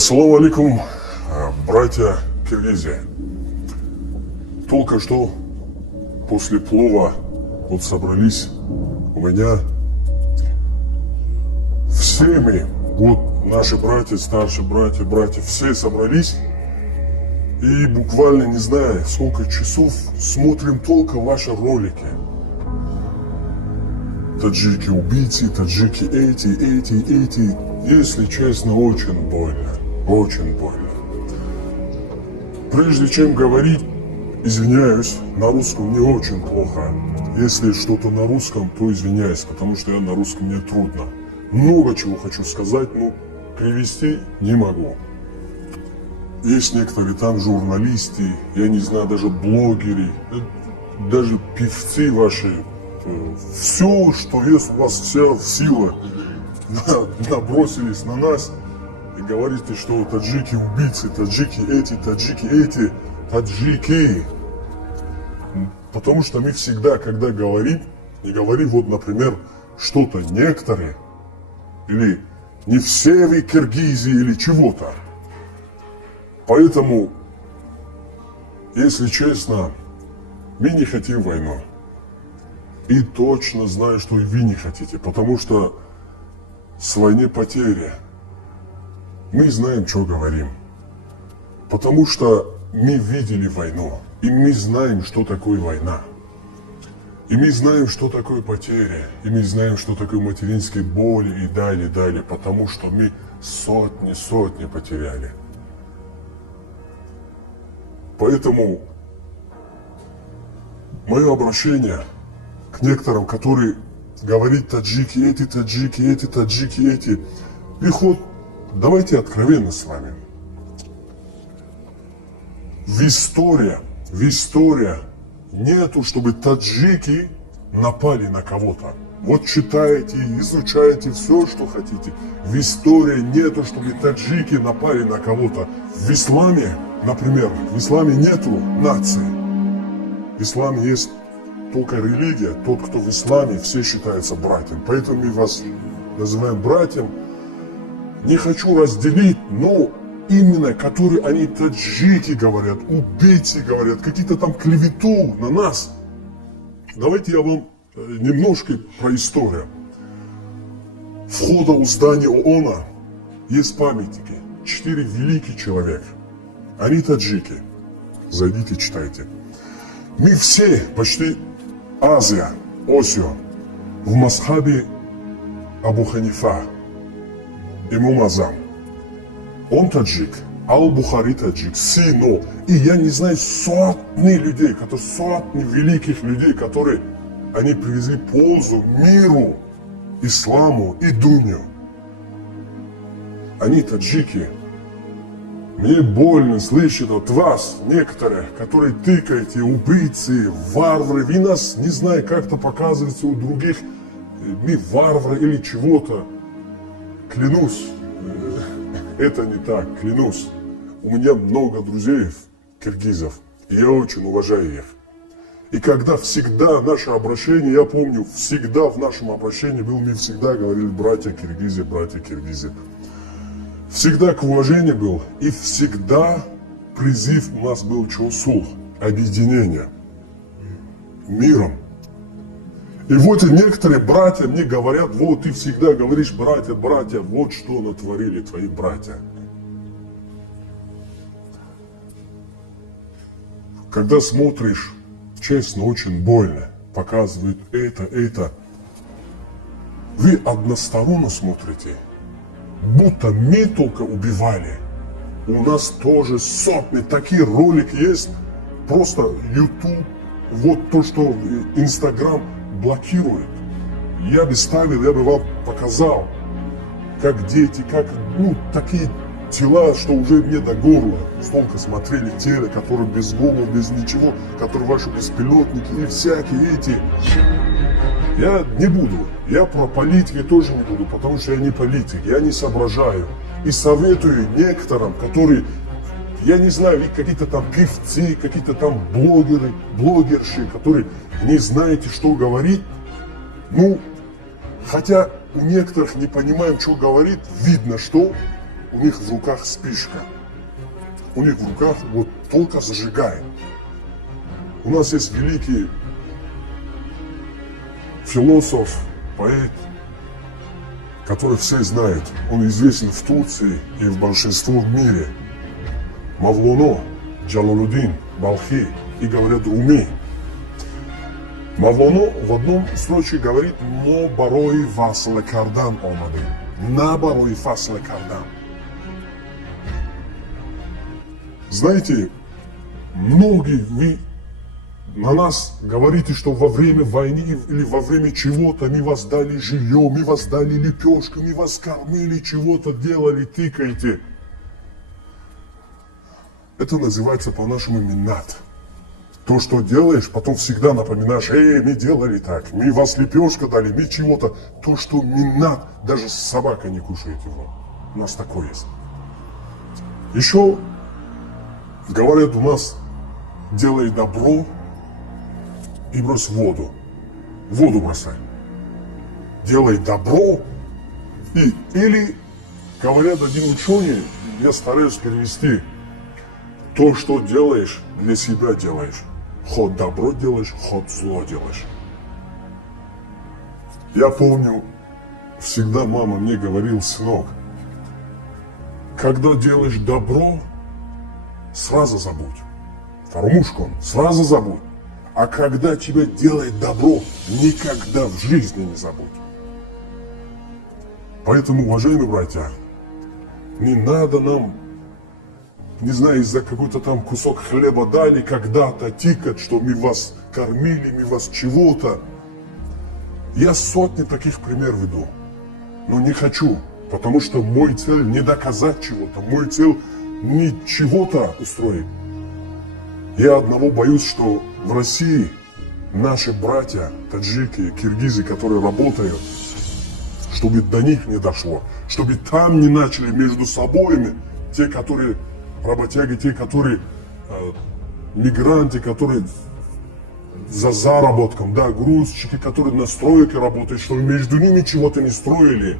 Ассаламу алейкум, братья Киргизии. Только что после плова вот собрались у меня все мы, вот наши братья, старшие братья, все собрались. И буквально, не знаю, сколько часов смотрим только ваши ролики. Таджики-убийцы, таджики эти. Если честно, очень больно. Очень больно. Прежде чем говорить, извиняюсь, на русском не очень плохо. Если что-то на русском, то извиняюсь, потому что я на русском мне трудно. Много чего хочу сказать, но перевести не могу. Есть некоторые там журналисты, я не знаю, даже блогеры, даже певцы ваши. Все, что есть у вас, вся сила, набросились на нас и говорите, что таджики убийцы, таджики эти, таджики. Потому что мы всегда, когда говорим, не говорим, вот, например, что-то некоторые, или не все вы Киргизии, или чего-то. Поэтому, если честно, мы не хотим войну. И точно знаю, что и вы не хотите, потому что с войны потери. Мы знаем, что говорим. Потому что мы видели войну, и мы знаем, что такое война. И мы знаем, что такое потери, и мы знаем, что такое материнские боли и далее, потому что мы сотни потеряли. Поэтому мое обращение к некоторым, которые говорят таджики эти. И вот, давайте откровенно с вами. В истории нету, чтобы таджики напали на кого-то. Вот читайте, изучайте все, что хотите. В истории нету, чтобы таджики напали на кого-то. В исламе, например, в исламе нету нации. В исламе есть только религия, тот, кто в исламе, все считаются братьям. Поэтому мы вас называем братьям. Не хочу разделить, но именно которые они таджики говорят, убийцы говорят, какие-то там клевету на нас. Давайте я вам немножко про историю. Входа у здания ООН есть памятники. 4 великих человека. Они таджики. Зайдите, читайте. Мы все, почти Азия, Осио, в Масхабе Абу Ханифа, Имам Азам. Он таджик, Аль-Бухари таджик, Сино. И я не знаю, сотни людей, сотни великих людей, которые они привезли пользу миру, исламу и дунью. Они таджики. Мне больно слышать от вас, некоторых, которые тыкаете, убийцы, варвары. Вы нас, не знаю, как-то показываете у других, мы варвары или чего-то. Клянусь, это не так, клянусь. У меня много друзей, киргизов, и я очень уважаю их. И когда всегда наше обращение, я помню, всегда в нашем обращении был, мы всегда говорили братья Киргизии. Всегда к уважению был, и всегда призыв у нас был чусул, объединение, миром. И вот и некоторые братья мне говорят, вот ты всегда говоришь, братья, вот что натворили твои братья. Когда смотришь, честно, очень больно, показывают это. Вы односторонне смотрите. Будто мы только убивали. У нас тоже сотни такие ролики есть. Просто YouTube, вот то, что Instagram блокирует. Я бы ставил, я бы вам показал, как дети, такие тела, что уже мне до горла. Столько смотрели тело, которые без головы, без ничего, которые ваши беспилотники и всякие эти. Я не буду, я про политики тоже не буду, потому что я не политик, я не соображаю. И советую некоторым, которые, я не знаю, какие-то там певцы, какие-то там блогерши, которые не знаете, что говорить. Ну, хотя у некоторых не понимаем, что говорит, видно, что у них в руках спичка. У них в руках вот только зажигает. У нас есть великий философ, поэт, который все знают. Он известен в Турции и в большинстве в мире. Мавлоно, Джалалуддин, Балхи и говорят Руми. Мавлоно в одном случае говорит «но барои фасл кардан омады». На барои фасл кардан. Знаете, многие вы на нас говорите, что во время войны или во время чего-то мы вас дали жилье, мы вас дали лепешку, мы вас кормили, чего-то делали, тыкаете. Это называется по-нашему минат. То, что делаешь, потом всегда напоминаешь, мы делали так, мы вас лепешка дали, мы чего-то. То, что минат, даже собака не кушает его. У нас такое есть. Еще говорят у нас, делай добро и брось в воду. Воду бросай. Делай добро или, говорят один ученый, я стараюсь перевести, то, что делаешь, для себя делаешь. Хоть добро делаешь, хоть зло делаешь. Я помню, всегда мама мне говорила, сынок, когда делаешь добро, сразу забудь. Формушку сразу забудь. А когда тебя делает добро, никогда в жизни не забудь. Поэтому, уважаемые братья, не надо нам, не знаю, из-за какой-то там кусок хлеба дали когда-то тикать, что мы вас кормили, мы вас чего-то. Я сотни таких примеров веду, но не хочу, потому что мой цель не доказать чего-то, мой цель не чего-то устроить. Я одного боюсь, что в России наши братья, таджики, киргизы, которые работают, чтобы до них не дошло, чтобы там не начали между собой, те, которые работяги, те, которые мигранты, которые за заработком, да, грузчики, которые на стройке работают, чтобы между ними чего-то не строили.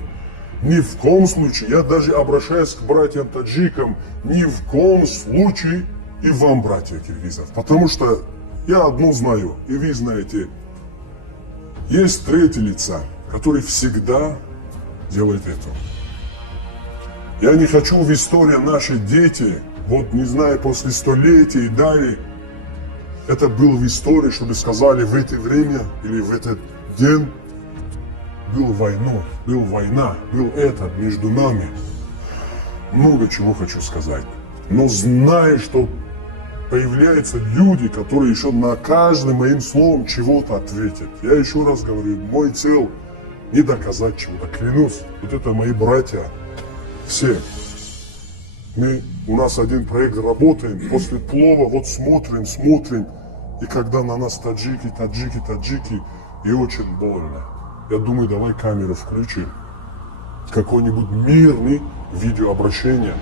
Ни в коем случае, я даже обращаюсь к братьям таджикам, ни в коем случае и вам, братья киргизов. Потому что я одно знаю, и вы знаете, есть третьи лица, которые всегда делают это. Я не хочу в истории наши дети, вот не знаю, после столетий и далее, это было в истории, чтобы сказали в это время или в этот день была война, был это между нами. Много чего хочу сказать. Но знаю, что появляются люди, которые еще на каждым моим словом чего-то ответят. Я еще раз говорю, мой цель не доказать чего-то, клянусь. Вот это мои братья, все. У нас один проект работаем, после плова вот смотрим, и когда на нас таджики, и очень больно. Я думаю, давай камеру включим, какой-нибудь мирный видеообращение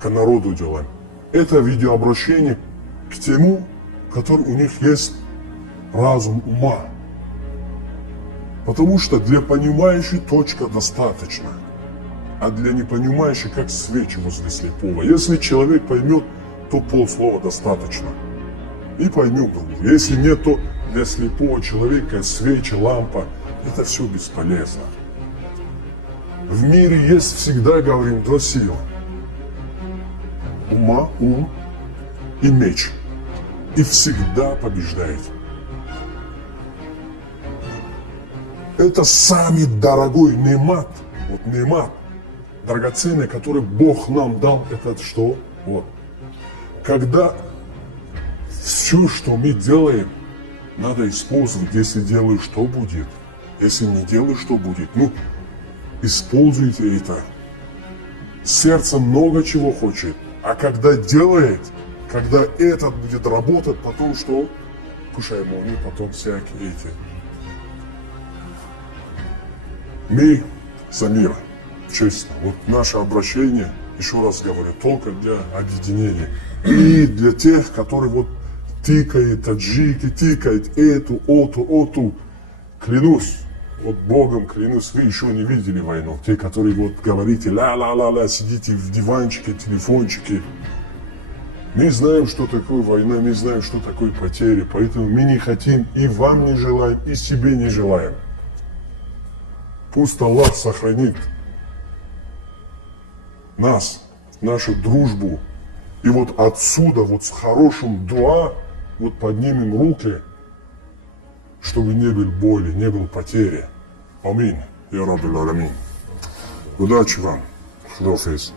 к народу делаем. Это видеообращение к тему, который у них есть разум ума. Потому что для понимающей точка достаточно, а для непонимающей как свечи возле слепого. Если человек поймет, то полслова достаточно. И поймем друг друга. Если нет, то для слепого человека свечи, лампа, это все бесполезно. В мире есть всегда, говорим, два силы. Ума, ум и меч. И всегда побеждает. Это самый дорогой немат, вот немат, драгоценный, который Бог нам дал, это что? Вот. Когда все, что мы делаем, надо использовать. Если делаю, что будет? Если не делаю, что будет? Ну, используйте это. Сердце много чего хочет. А когда делает, когда этот будет работать, потом что? Кушаем мы, потом всякие эти. Мы за мир, честно. Вот наше обращение, еще раз говорю, только для объединения. И для тех, которые вот тыкают, таджики тыкают эту, оту. Клянусь, вот Богом клянусь, вы еще не видели войну. Те, которые вот говорите, ла-ла-ла-ла, сидите в диванчике, телефончике. Мы знаем, что такое война, мы знаем, что такое потери, поэтому мы не хотим, и вам не желаем, и себе не желаем. Пусть Аллах сохранит нас, нашу дружбу. И вот отсюда, вот с хорошим дуа, вот поднимем руки, чтобы не было боли, не было потери. Аминь. Я Раббил Аламин. Удачи вам. Худафиз.